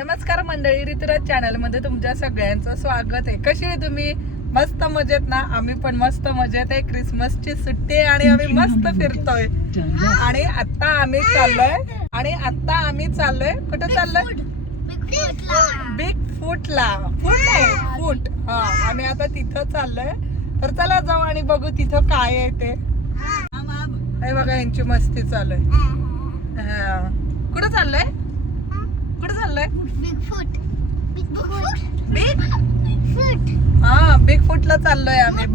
नमस्कार मंडळी, ऋतुराज चॅनल मध्ये तुमच्या सगळ्यांचं स्वागत आहे. कशी आहे तुम्ही? मस्त मजेत ना? आम्ही पण मस्त मजेत आहे. क्रिसमसची सुट्टी आहे आणि आम्ही मस्त फिरतोय. आणि आता आम्ही चाललोय कुठे चाललोय? बिग फूटला. फूट हा, आम्ही आता तिथं चाललोय. तर चला जाऊ आणि बघू तिथं काय आहे ते. हे बघा यांची मस्ती चालू आहे. कुठं चाललंय? बिग फूटला चाललोय आम्ही.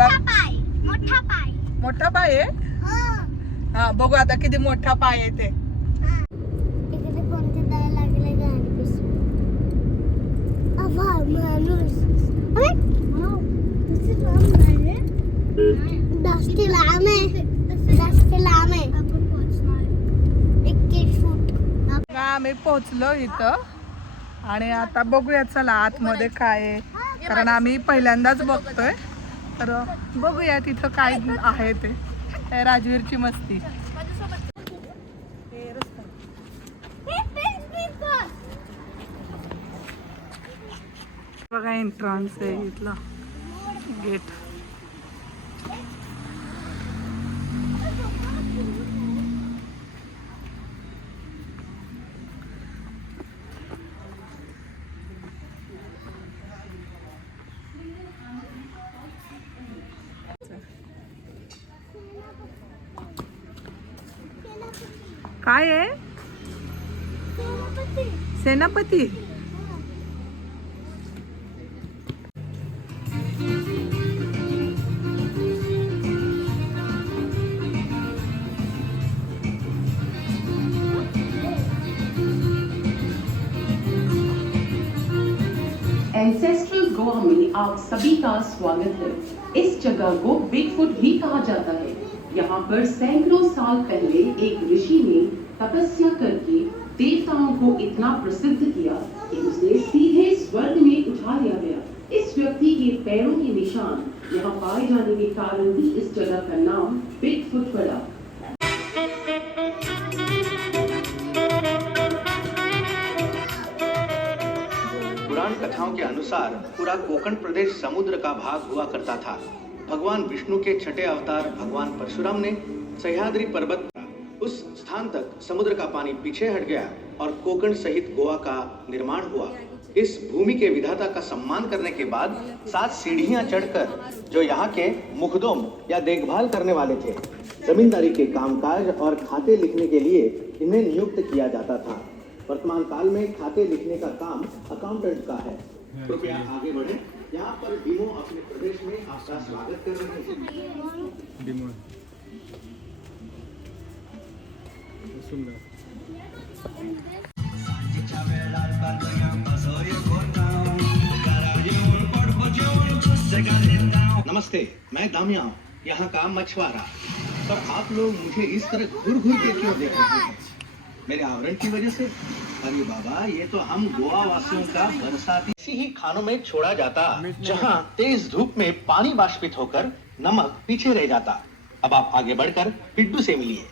मोठा पाय आहे. हा, बघू आता किती मोठा पाय आहे ते. आम्ही पोहोचलो इथं आणि आता बघूया चला आतमध्ये काय आहे, कारण आम्ही पहिल्यांदाच बघतोय. तर बघूया तिथं काय आहे ते. राजवीरची मस्ती. बघा एंट्रन्स आहे इथला गेट. काय आहे? सेनापती. एंसेस्ट्रल गोवा में आप सभी का स्वागत है। इस जगह को बिग फुट भी कहा जाता है। यहाँ पर सैकड़ों साल पहले एक ऋषि ने तपस्या करके देवताओं को इतना प्रसिद्ध किया कि उसे सीधे स्वर्ग में उठा लिया गया। इस व्यक्ति के पैरों के निशान यहाँ पाए जाने के कारण भी इस जगह का नाम बिग फुट पड़ा। पुराण कथाओं के अनुसार पूरा कोकण प्रदेश समुद्र का भाग हुआ करता था। भगवान विष्णु के छठे अवतार भगवान परशुराम ने सह्याद्री पर्वत उस स्थान तक समुद्र का पानी पीछे हट गया और कोकण सहित गोवा का निर्माण हुआ। इस भूमि के विधाता का सम्मान करने के बाद 7 सीढ़ियां चढ़कर जो यहाँ के मुखदोम या देखभाल करने वाले थे, जमींदारी के कामकाज और खाते लिखने के लिए इन्हें नियुक्त किया जाता था। वर्तमान काल में खाते लिखने का काम अकाउंटेंट का है। कृपया आगे बढ़े। यहाँ पर डीमो अपने प्रदेश में आपका स्वागत कर रहे हैं। डीमो नमस्ते, मैं दामिया हूँ, यहाँ का मछुआरा। पर आप लोग मुझे इस तरह घूर घूर के क्यों देख रहे हैं? मेरे आवरण की वजह से? अरे बाबा, ये तो हम गोवा वासियों का बरसाती इसी ही खानों में छोड़ा जाता, जहाँ तेज धूप में पानी वाष्पित होकर नमक पीछे रह जाता। अब आप आगे बढ़कर पिड्डू से मिलिए।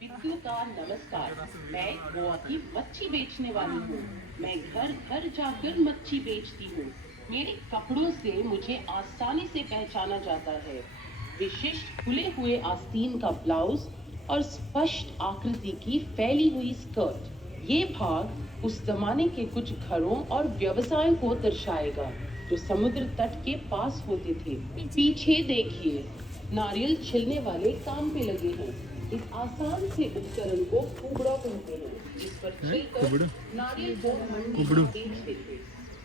पिड्डू का नमस्कार। मैं गोवा की मच्छी बेचने वाली हूँ। मैं घर घर जाकर मच्छी बेचती हूँ। मेरे कपड़ों से मुझे आसानी से पहचाना जाता है। विशिष्ट खुले हुए आस्तीन का ब्लाउज और स्पष्ट आकृति की फैली हुई स्कर्ट। ये भाग उस जमाने के कुछ घरों और व्यवसायों को दर्शाएगा जो समुद्र तट के पास होते थे। पीछे देखिए, नारियल छिलने वाले काम पे लगे हैं। इस आसान से उपकरण को कुबड़ा कहते हैं, जिस पर छिलकर नारियल को मंडी में बेचते थे।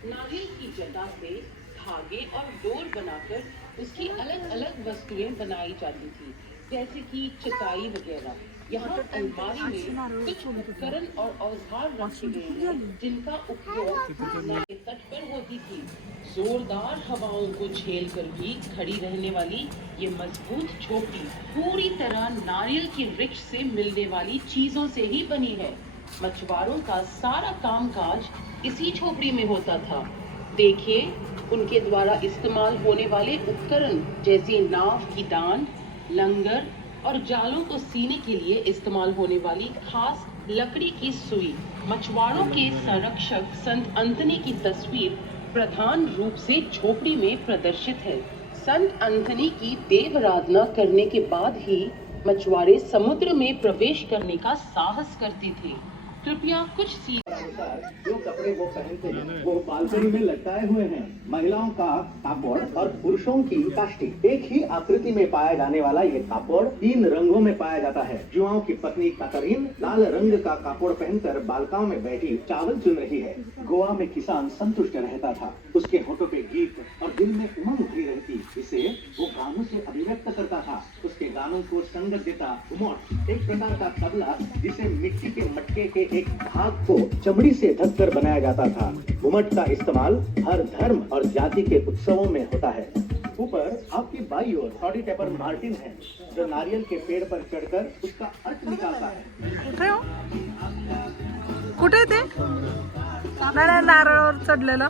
नारियल की जटा से धागे और डोर बनाकर उसकी अलग अलग वस्तुएं बनाई जाती थी, जैसे कि चटाई वगैरह। यहाँ अलमारी में कुछ उपकरण और औजार रखे गए हैं जिनका उपयोग नदी तट पर होती थी। जोरदार हवाओं को झेलकर भी खड़ी रहने वाली ये मजबूत झोपड़ी पूरी तरह नारियल के वृक्ष से मिलने वाली चीजों से ही बनी है। मछुआरों का सारा कामकाज इसी झोपड़ी में होता था। देखिए, उनके द्वारा इस्तेमाल होने वाले उपकरण जैसे नाव की दान, लंगर और जालों को सीने के लिए इस्तेमाल होने वाली खास लकड़ी की सुई। मछुआरों के संरक्षक संत अंथनी की तस्वीर प्रधान रूप से झोपड़ी में प्रदर्शित है। संत अंथनी की देवाराधना करने के बाद ही मछुआरे समुद्र में प्रवेश करने का साहस करते थे। कृपया कुछ जो कपड़े वो पहनते हैं वो बालकनी में लटकाए हुए हैं। महिलाओं का कापड़ और पुरुषों की काष्टी। एक ही आकृति में पाया जाने वाला ये कापड़ 3 रंगों में पाया जाता है। जुआओं की पत्नी कातरीन लाल रंग का कापड़ पहनकर बालकाओं में बैठी चावल चुन रही है। गोवा में किसान संतुष्ट रहता था। उसके होठों पे गीत और दिल में उमंग उठती रहती। इसे वो गानों से अभिव्यक्त करता था। उसके गानों को संगत देता घुमट, एक प्रकार का तबला जिसे मिट्टी के मटके के एक भाग को चमड़ी से ढककर बनाया जाता था। घुमट का इस्तेमाल हर धर्म और जाति के उत्सवों में होता है। ऊपर आपकी बाई ओर सॉडी टेपर मार्टिन है, जो नारियल के पेड़ पर चढ़कर उसका अर्थ निकालता है। कुठे हो? कुठे ते? नाही, नारळावर चढलेला।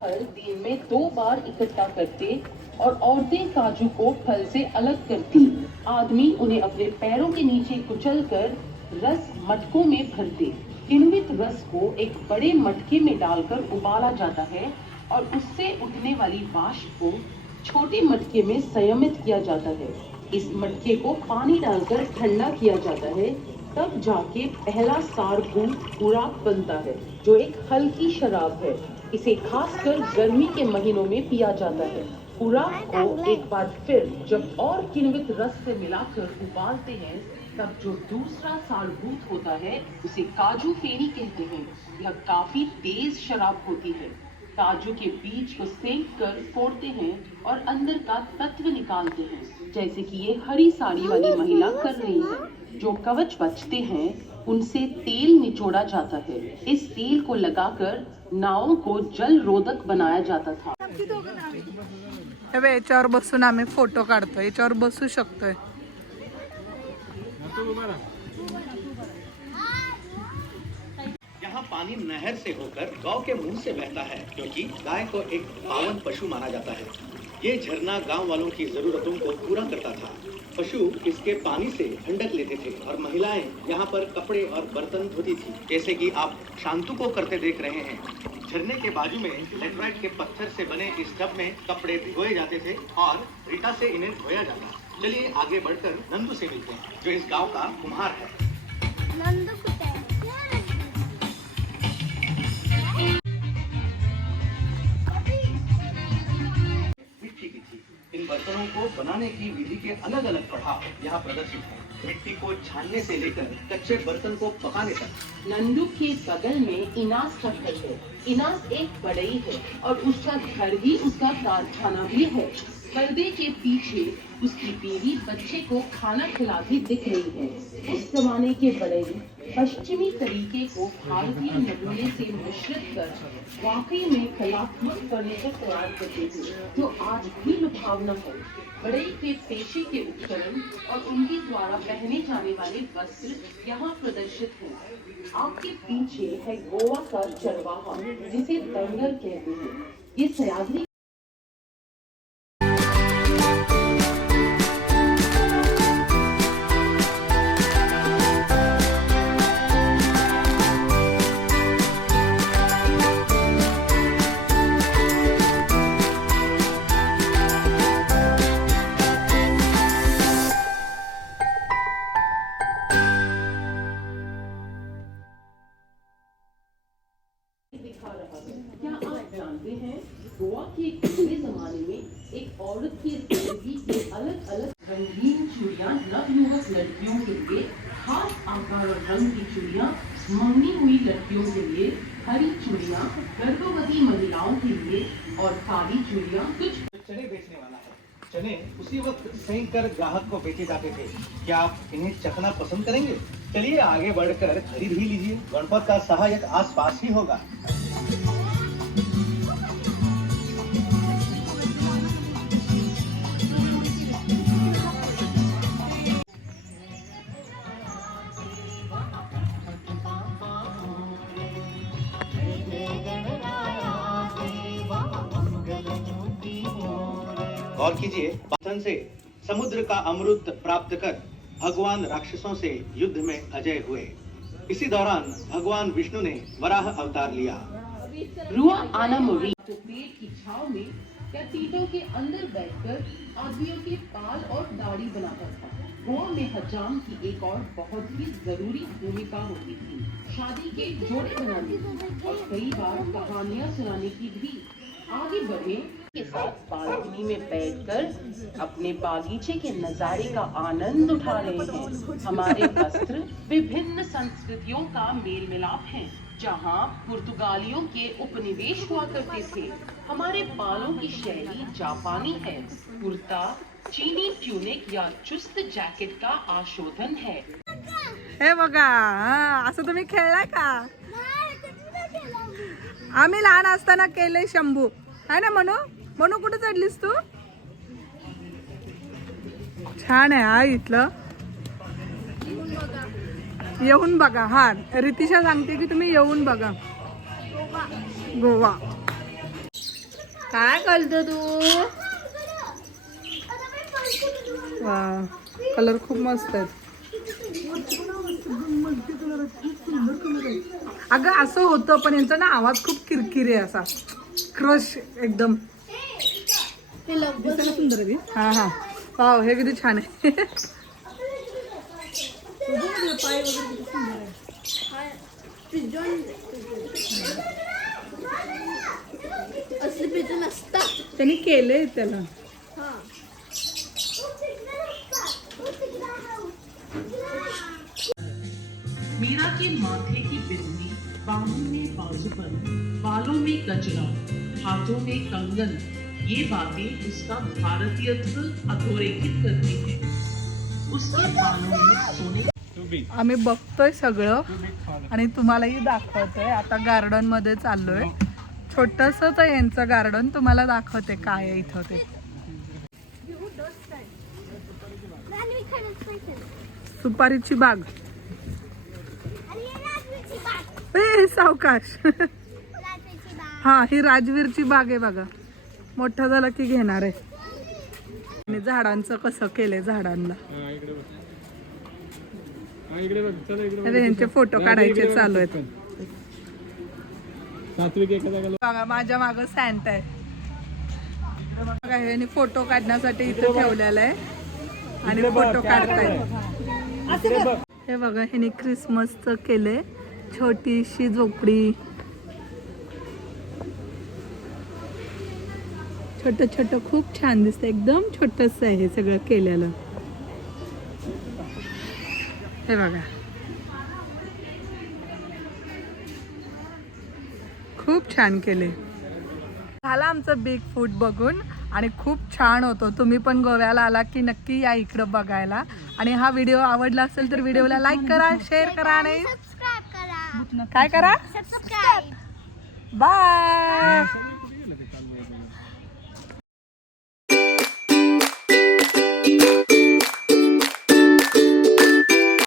फल दिन में 2 बार इकट्ठा करते और औरतें काजू को फल से अलग करती। आदमी उन्हें अपने पैरों के नीचे कुचलकर रस मटकों में भरते। किण्वित रस को एक बड़े मटके में डालकर उबाला जाता है और उससे उठने वाली वाष्प को छोटे मटके में संयमित किया जाता है। इस मटके को पानी डालकर ठंडा किया जाता है, तब जाके पहला सारभूत उराक बनता है, जो एक हल्की शराब है। इसे खासकर गर्मी के महीनों में पिया जाता है। उराक को एक बार फिर जब और किण्वित रस से मिलाकर उबालते हैं, तब जो दूसरा सारभूत होता है उसे काजू फेरी कहते हैं। यह काफी तेज शराब होती है। काजू के बीज को सेंक कर फोड़ते हैं और अंदर का तत्व निकालते हैं, जैसे कि ये हरी साड़ी वाली महिला कर रही है। जो कवच बचते हैं उनसे तेल निचोड़ा जाता है। इस तेल को लगाकर नावों को जल रोधक बनाया जाता था। याच्यावर बसून आम्ही फोटो काढतोय, याच्यावर बसू शकतोय। यहाँ पानी नहर से होकर गांव के मुंह से बहता है, क्योंकि गाय को एक पावन पशु माना जाता है। ये झरना गांव वालों की जरूरतों को पूरा करता था। पशु इसके पानी से ठंडक लेते थे और महिलाएं यहाँ पर कपड़े और बर्तन धोती थी, जैसे कि आप शांतु को करते देख रहे हैं। झरने के बाजू में लेटराइट के पत्थर से बने इस टब में कपड़े भिगोए जाते थे और रीटा से इन्हें धोया जाता। चलिए आगे बढ़कर नंदू से मिलते हैं, जो इस गांव का कुम्हार है। नंदू कुठे आहे? मिट्टी की थी। इन बर्तनों को बनाने की विधि के अलग अलग पड़ाव यहाँ प्रदर्शित है। मिट्टी को छानने से लेकर कच्चे बर्तन को पकाने तक। नंदू के बगल में इनास का घर है। इनास एक बढ़ई है और उसका घर ही उसका कारखाना भी है। पर्दे के पीछे उसकी बीवी बच्चे को खाना खिलाती दिख रही है। उस जमाने के बढ़ई पश्चिमी तरीके को भारतीय नमूने से मिश्रित कर वाकई में कलात्मक फर्नीचर तैयार करते थे, जो आज भी लुभावना है। बढ़ई के पेशे के उपकरण और उनके द्वारा पहने जाने वाले वस्त्र यहाँ प्रदर्शित हैं। आपके पीछे है गोवा का चरवाहा, जिसे दंगल कहते हैं। ये सयाजी दिखा रहा है। क्या आप जानते हैं, गोवा के एक पिछले जमाने में एक औरत की जिंदगी के अलग अलग रंगीन चूड़ियां नवयुवक लड़कियों के लिए, खास आकार और रंग की चूड़ियां मंगनी हुई लड़कियों के लिए, हरी चूड़ियां गर्भवती महिलाओं के लिए और काली चूड़ियां कुछ। चने बेचने वाला है। चने उसी वक्त सेंक कर ग्राहक को बेचे जाते थे। क्या आप इन्हें चखना पसंद करेंगे? चलिए आगे बढ़कर खरीद ही लीजिए। गणपत का सहायक आसपास ही होगा। गौर कीजिए, पतन से समुद्र का अमृत प्राप्त कर भगवान राक्षसों से युद्ध में अजय हुए। इसी दौरान भगवान विष्णु ने वराह अवतार लिया। रुआ आना मोरी तो पेड़ की छाव में या टीटों के अंदर बैठकर आदमियों के बाल और दाढ़ी बनाता था। गोवा में हजाम की एक और बहुत ही जरूरी भूमिका होती थी, शादी के जोड़े बनाने की और कई बार कहानियां सुनाने की भी। आगे बढ़े के साथ बालकनी में बैठकर अपने बागीचे के नजारे का आनंद उठा रहे हैं। हमारे वस्त्र विभिन्न संस्कृतियों का मेल मिलाप है, जहाँ पुर्तगालियों के उपनिवेश हुआ करते थे। हमारे बालों की शैली जापानी है, कुर्ता चीनी ट्यूनिक या चुस्त जॅकेट का आशोधन है। हे बघा, असं तुम्ही खेळला का? आम्ही लहान असताना केले शंभू, आहे ना म्हणू? म्हणू कुठे चढलीस तू? छान आहे हा इथलं, येऊन बघा. हा, रितिशा सांगते की तुम्ही येऊन बघा गोवा. काय करतो तू? वा, कलर खूप मस्त आहेत. अगं असं होतं, पण यांचा ना आवाज खूप किरकिरी आहे, असा क्रश एकदम. सुंदर आहे. हा हा, वाव, हे किती छान आहे. त्यांनी केलंय त्याला. मीरा के माथे की बिंदी, बाहों में बाजूबन, बालों में गजरा, हाथों में कंगन, ये बातें उसका भारतीयत्व अधोरेखित करती है। उसके बालों में सोने आम्ही बघतोय सगळं आणि तुम्हालाही दाखवतोय. आता गार्डन मध्ये चाललोय. छोटसच आहे यांचं गार्डन, तुम्हाला दाखवते काय आहे इथं ते. सुपारीची बाग. ए सावकाश. हा, ही राजवीरची बाग आहे बघा. मोठा झाला की घेणार आहे. आणि झाडांचं कसं केलंय झाडांना. यांचे फोटो काढायचे चालू आहेत. बघा माझ्या मागं सॅन्ट आहे बघा. हे फोटो काढण्यासाठी इथं ठेवलेलं आहे आणि फोटो काढतायत. हे बघा, ह्याने क्रिसमसचं केलंय, छोटीशी झोपडी. छोट छोट खूप छान दिसतं. एकदम छोटस आहे हे सगळं केलेलं. हे बघा, खूप छान केले. झाला आमचं बिग फूट बघून आणि खूप छान होतो. तुम्ही पण गोव्याला आला की नक्की या इकडं बघायला. आणि हा व्हिडिओ आवडला असेल तर व्हिडिओला लाईक करा, शेअर करा आणि सबस्क्राइब करा. काय करा. सबस्क्राइब. बाय.